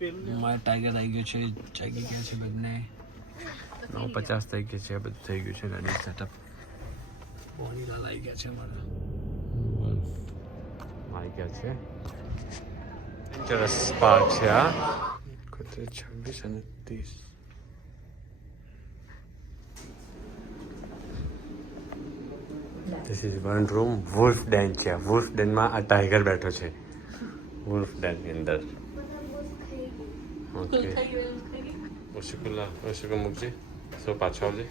મારા ટાઈગર આવી ગયો છે, જાગી ગયા છે બંને. 9:50 થઈ ગઈ છે, બધું થઈ ગયું છે રેડી સેટઅપ. બોનીલાલ આવી ગયા છે અમારા. આવી ગયા છે. ઇન્ટરેસ્ટ પાર્ક છે આ. 26 અને 30. This is one room. Wolf Den છે. Wolf Den માં આ ટાઈગર બેઠો છે. Wolf Den ની અંદર. ઓકે. ઓશિકુલા મૂકજે. સો પાછો આવજે.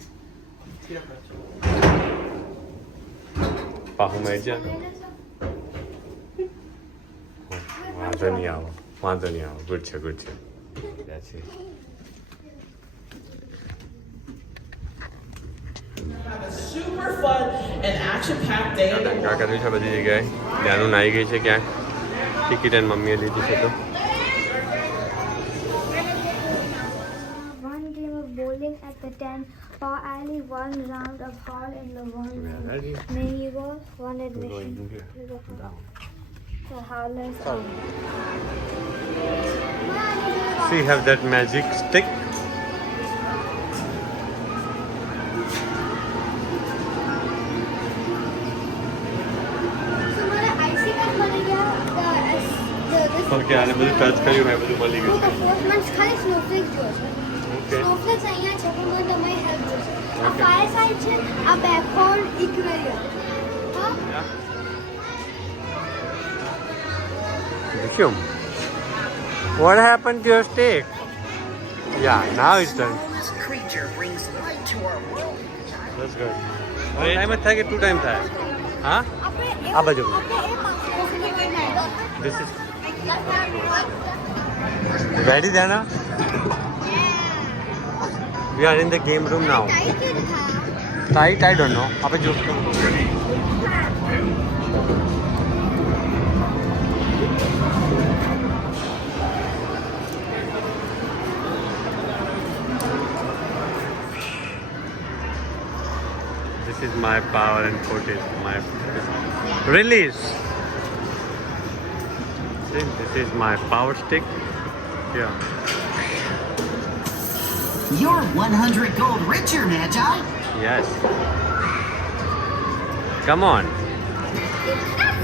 પાહુ મેળ જા. વાંધો નહીં આવો. ગુડ છે. ત્યાં છે. Super fun and action-packed day. ડંકા કર્યું છે બધી જગ્યાએ. ત્યાંનું નાઈ ગઈ છે ક્યાંક. ટિકિટ એન્ડ મમ્મીએ લીધી છે તો. One game of bowling at the 10 Paw Alley, one round of hall in the one Mexico, one admission. The howlers out. See, have that magic stick. Okay આને બધું ટચ કર્યું મેં બધું મળી ગયું છે. ખાલી સ્નોફ્લેક્સ જોશે. ઓકે સ્નોફ્લેક્સ અહીંયા છે પણ મને તમારી હેલ્પ જોશે. આ ફાયર સાઇડ છે, આ બેકહોર્ન ઇક્વેરિયમ. હા Vacuum. What happened to your stick? Yeah, now it's done. This creature brings light to our world. That's good. One time it થાય કે two time થાય? હા? આ બાજુ. This is ready Dana? We are in the game room now. Tight, I don't know. આપણે જોશું. This is my power and footage. My release. See, this is my power stick. Yeah. You're 100 gold richer, Magi. Yes. Come on.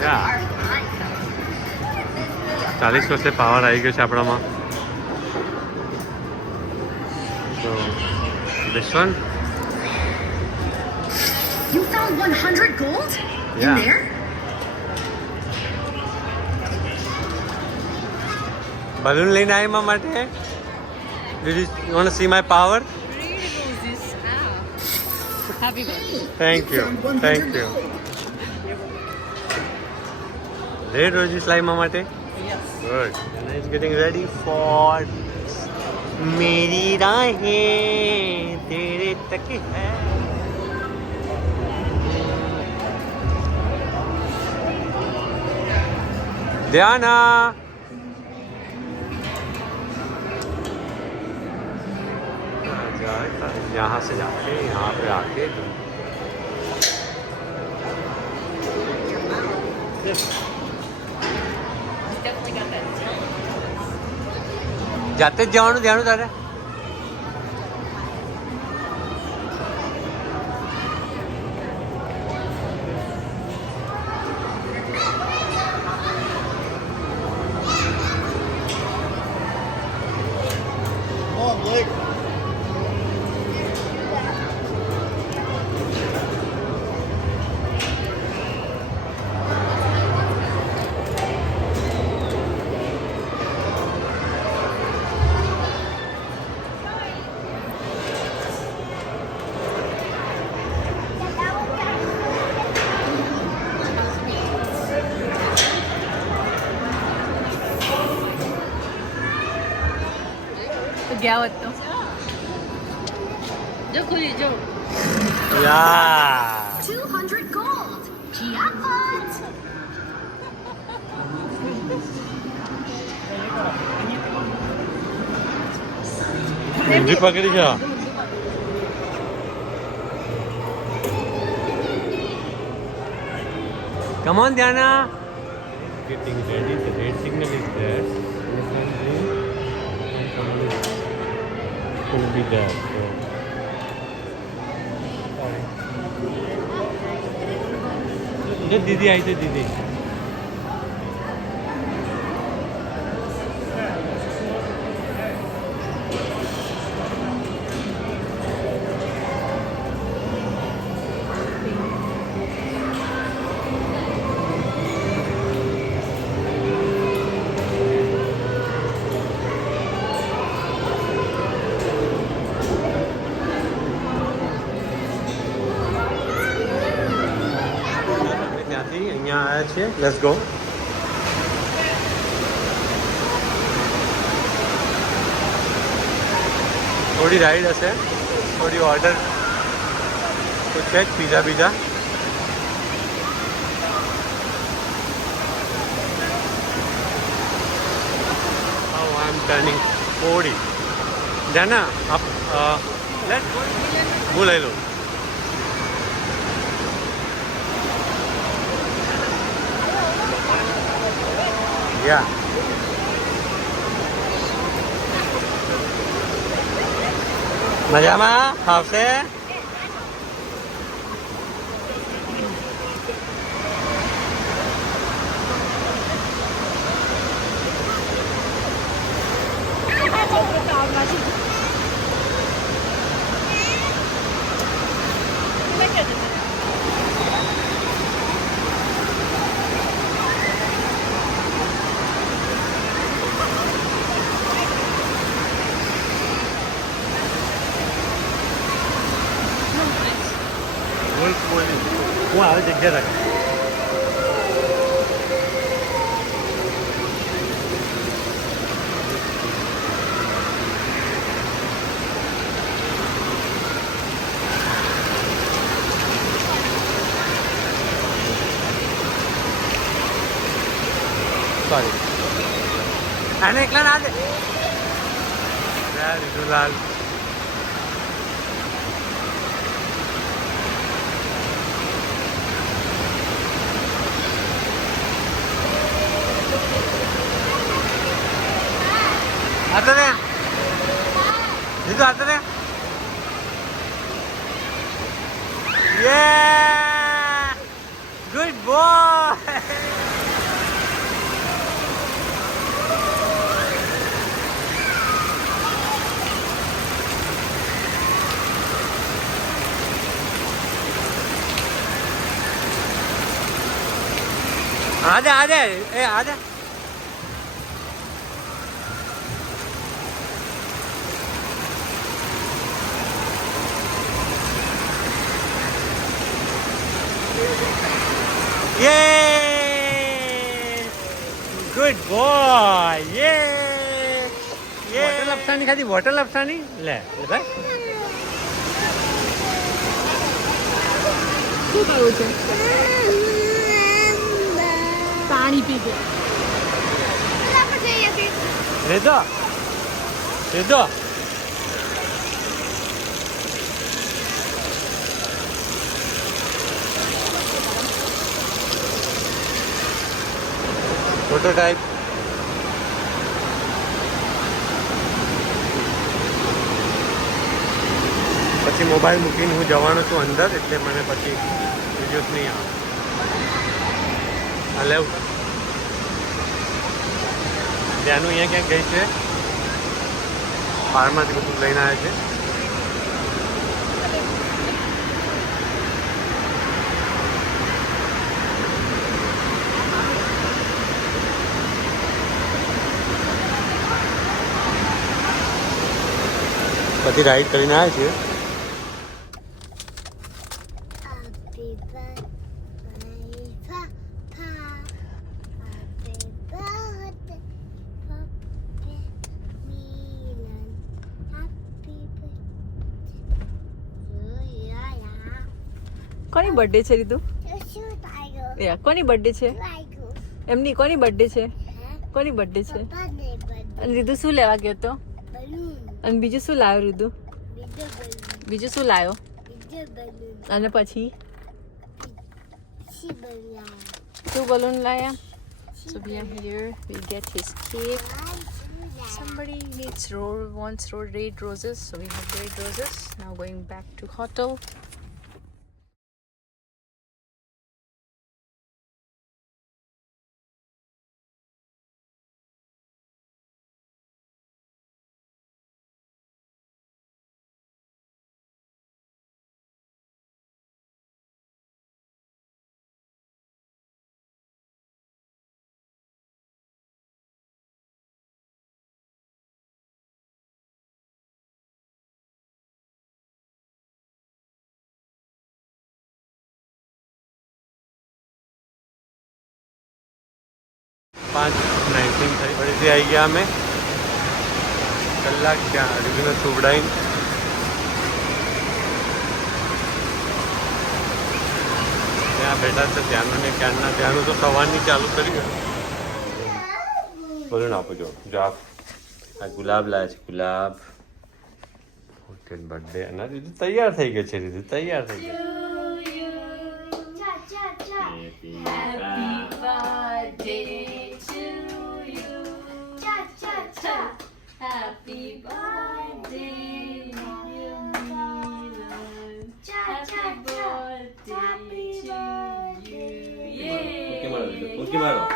Yeah. 40 વર્ષે પાવર આવી ગયો છે આપણામાં. So, this one. You found 100 gold? Yeah. In there? Balloon લઈને આવી મારા માટે. Did you want to see my power? Happy birthday. Thank you. Thank you. Red roses લાવી મારા માટે. Yes. Good. And it's getting ready for मेरी राहें तेरे तक है. Diana. यहाँ से जाके यहाँ पे आके Definitely got that. જાતે જ જવાનું ધ્યાન તારે. ગયા હોત તો જો ખુલી જો. Yeah. 200 gold. Jackpot. હિન્દી પકડી છે. Come on, Diana. Getting ready. The red signal is there. will be there. So. जो दीदी आई थी दीदी અહીંયા આવ્યા છીએ લેટ્સ ગો થોડી રાઈડ હશે થોડી ઓર્ડર તો છે જ પીઝા બીજા હાઉ આઈ એમ ટર્નિંગ 40 જાના આપ લેટ્સ હું લઈ લઉં Yeah. મજામાં આવશે હું આવે જગ્યા રાખ સોરી આને એકલા ના દે લાલ आता रे ये तो आता रे ये गुड बॉय आजा ए आजा Yay! Good boy! Yay! Water લપસાની ખાધી water લપસાની લે ભાઈ શું કરવું છે પાણી પીજે રેદો રેદો પ્રોટોટાઇપ પછી મોબાઈલ મૂકીને હું જવાનો છું અંદર એટલે મને પછી વિડીયોઝ નહીં આવે હા લેવું ત્યાંનું અહીંયા ક્યાંક ગઈ છે બહારમાંથી બધું લઈને આવે છે પછી રાઈડ કરીને આવે છે કોની બર્થડે છે રીતુ કોની બર્થડે છે એમની કોની બર્થડે છે કોની બર્થડે છે અને રીતુ શું લેવા ગયો તો અને બીજું શું લાવ્યો રીતુ બીજું શું લાવ્યો અને પછી શું બલૂન લાયા So we are here, we get his cake Somebody wants red roses, so we have red roses. Now going back to hotel. પાંચ 19 થઈ ફરીથી આવી ગયા અમે કલાક ત્યાં રીતને સુવડાવીને ત્યાં બેઠા છે ત્યાંનું ને ક્યાંના ત્યાંનું તો સવારની ચાલુ કરી બોલો ને આપો જો આ ગુલાબ લાવે છે ગુલાબ બર્થડે અને રીતુ તૈયાર થઈ ગઈ છે રીતુ તૈયાર થઈ ગઈ Happy birthday, Mila. Happy birthday to you. Yay! Okay, Maro.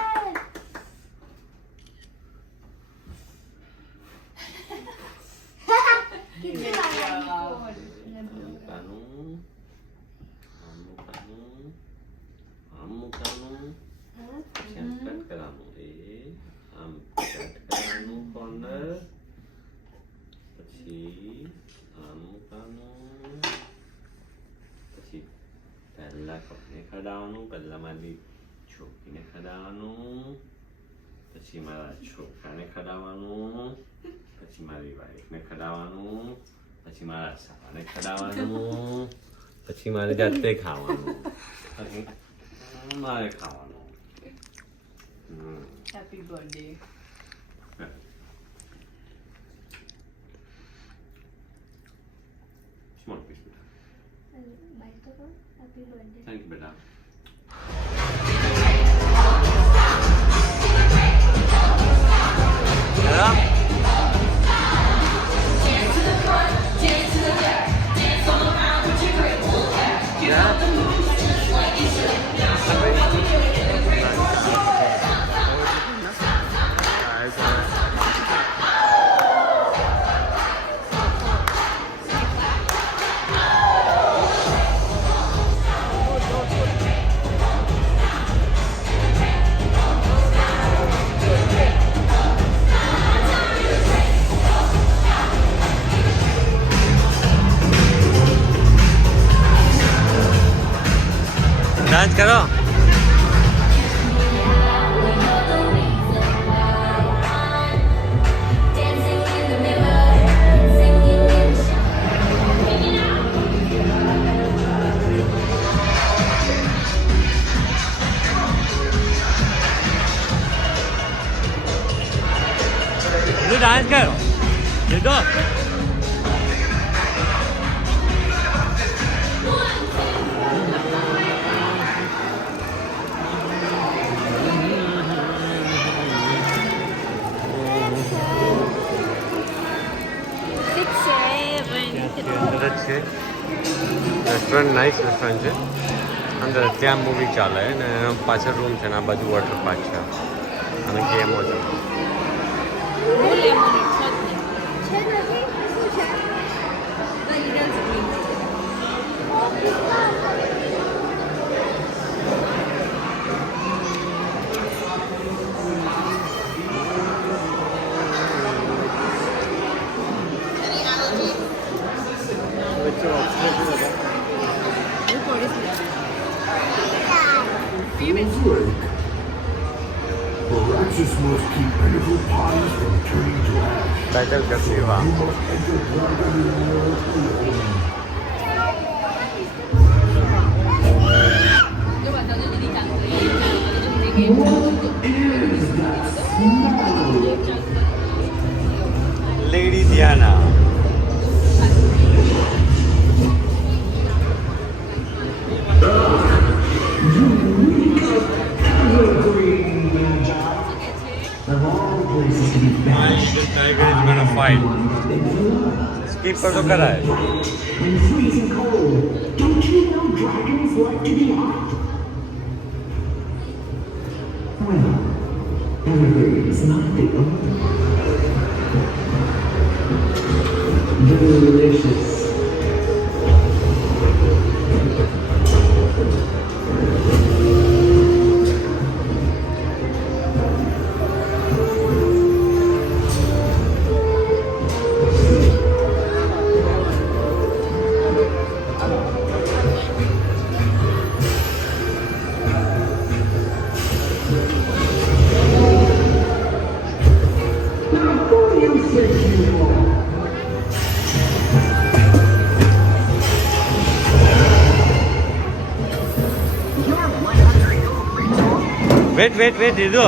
પહેલા કપને ખડાવવાનું પહેલા મારી છોકરીને ખડાવવાનું પછી મારા છોકરાને ખડાવવાનું પછી મારી વાઈફને ખડાવવાનું પછી મારા સાવાને ખડાવવાનું પછી મારે જાતે ખાવાનું પછી મારે ખાવાનું Happy birthday. Small piece, beta. Happy birthday. Thank you, beta. Dance करो डांस करो देखो રેસ્ટોરન્ટ નાઇસ રેસ્ટોરન્ટ છે અંદર ત્યાં મૂવી ચાલે ને પાછળ રૂમ છે ને આ બાજુ વોટર પાર્ક છે અને ગેમો છે Righteous must keep pitiful parties from turning to ash. Title कर सेवा You must enter blood of the world alone. Lady Diana Of all places to be banished. Fight skip कर तो करा है freezing cold. Don't you know dragons like to be hot? Well, everything's not the only. Delicious. Wait wait wait दे दो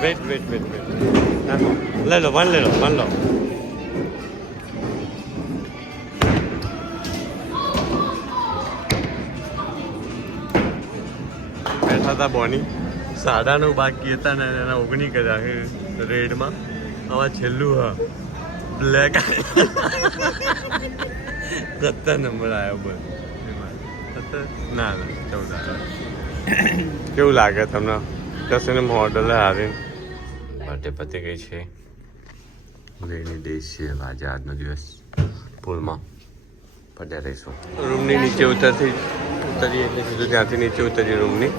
wait wait wait wait ले लो वन लो બેઠા હતા બોની 9:30 બાકી હતા ને એના 19 કર્યા રેડમાં હવે છેલ્લું હા બ્લેક 17 નંબર આવ્યો બસ ના 14 કેવું લાગે તમને કશે મોડલ હારીને માટે પતી ગઈ છે રેની ડે છે આજે આજનો દિવસ પુલમાં પડ્યા રહીશું રૂમની નીચે ઉતરીએ એટલે સીધું ત્યાંથી નીચે ઉતરીએ રૂમની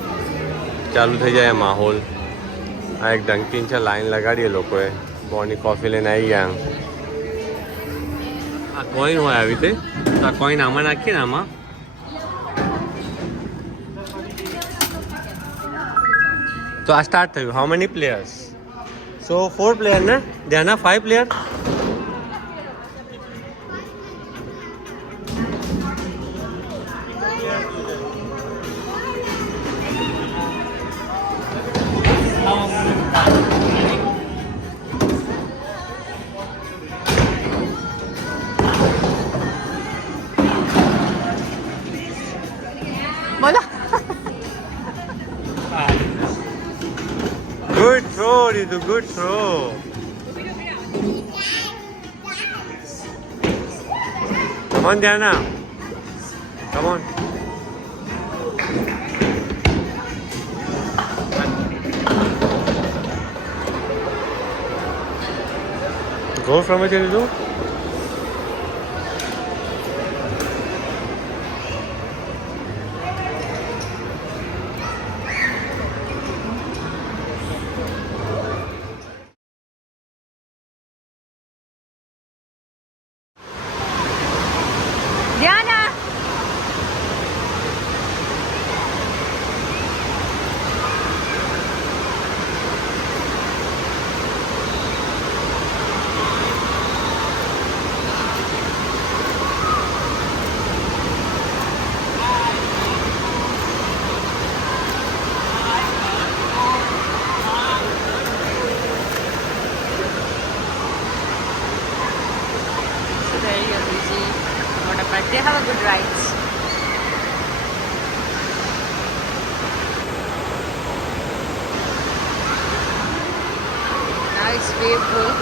ચાલુ થઈ જાય માહોલ આ એક ડંકીન છે લાઈન લગાડીએ લોકોએ બોની કોફી લઈને આવી ગયા આ કોઈન હોય આવી રીતે તો આ કોઈન આમાં નાખીએ ને આમાં તો આ સ્ટાર્ટ થયું હાઉ મેની પ્લેયર્સ સો 4 પ્લેયર ને ધ્યાના 5 પ્લેયર બોલો Good throw, Ritu. Good throw. Come on, Diana. Come on. Go from it, Ritu. Diana. So there you go, Luigi. What a birthday. Have a good ride. Now it's wave pool.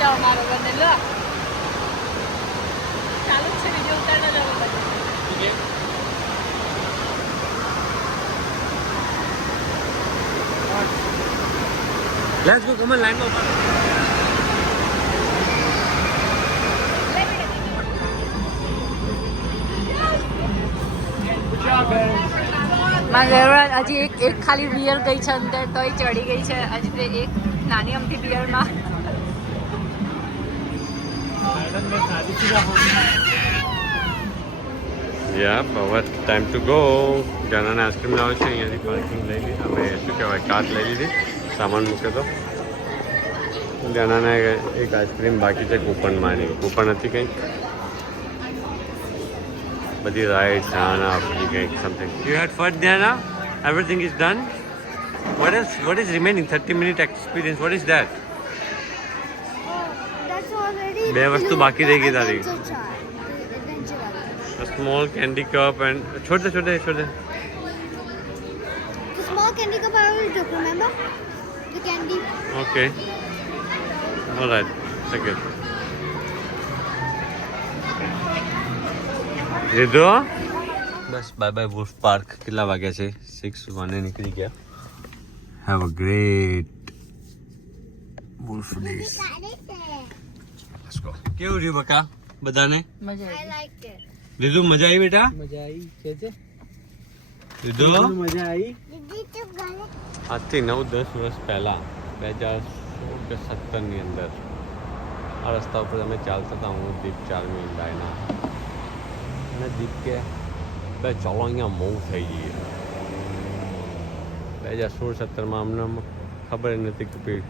જાઓ મારો બંને લો ચાલુ જ છે બીજો ઉતારતા જાઓ બંને Let's go, come on, line up. Good job, guys. મારા ઘરમાં હજી એક ખાલી બિયર ગઈ છે અંદર તોય ચડી ગઈ છે હજી તે એક નાની અમથી બિયરમાં યા હવે ટાઈમ ટુ ગો. જાનાને આઈસ્ક્રીમ લાવે છે અહીંયાથી પાર્કિંગ લઈ લીધી. અમે શું કહેવાય કાર લઈ લીધી, સામાન મૂક્યો તો. જાનાને એક આઈસ્ક્રીમ બાકી છે કૂપનમાં. કૂપન હતી કંઈક બધી રાઈડ જાના બધી કંઈક સમથિંગ. યુ હેડ ફર્સ્ટ ધ્યાના everything is done. What is remaining 30 minute experience? What is that? That's already. બે વસ્તુ બાકી રહી ગઈ તારી. સ્મોલ કેન્ડી કપ એન્ડ છોડ દે. The small candy cup I already took, remember? The candy. Okay alright thank you. લીધો. બસ bye bye wolf park. કેટલા વાગ્યા છે? 6:01 નીકળી ગયા. Have a great wolf days. Let's go. કેવું રહ્યું બકા બધાને? મજા I liked it. લીધું? મજા આવી બેટા? મજા આવી છે લીધું? મજા આવી. આજથી 9-10 વર્ષ પહેલાં 2016 કે 17ની અંદર આ રસ્તા ઉપર અમે ચાલતા હતા. હું દીપ ચાલવી લાઈના અને દીપ કે બે ચાલો અહીંયા મૂવ થઈ જઈએ. 2016-17માં અમને ખબર નથી કે ભાઈ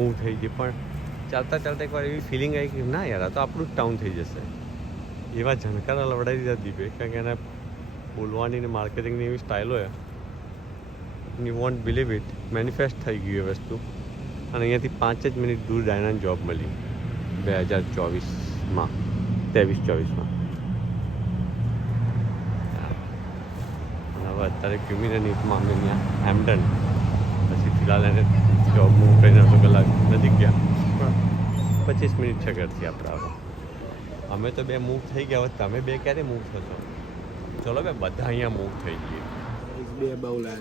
મૂવ થઈ ગઈ, પણ ચાલતા ચાલતા એકવાર એવી ફિલિંગ આવી કે ના યાર આ તો આપણું જ ટાઉન થઈ જશે. એવા જાણકારા લવડાવી દીધા દીપે, કારણ કે એને બોલવાની ને માર્કેટિંગની એવી સ્ટાઇલો હોય. You want believe it, manifest થઈ ગયું એ વસ્તુ. અને અહીંયાથી 5 જ મિનિટ દૂર ડાયનાને જોબ મળી 2024માં 23-24માં. હવે અત્યારે ક્યુમીને નીટમાં અમે ત્યાં હેમ્પટન, પછી ફિલહાલ એને જોબ મૂવ કરીને અડધો કલાક નજીક ગયા, પણ 25 મિનિટ છે ઘરથી આપણે. હવે અમે તો બે મૂવ થઈ ગયા, હવે તમે બે ક્યારે મૂવ થશો? ચલો બે બધા અહીંયા મૂવ થઈ જઈએ. બે બાઉલા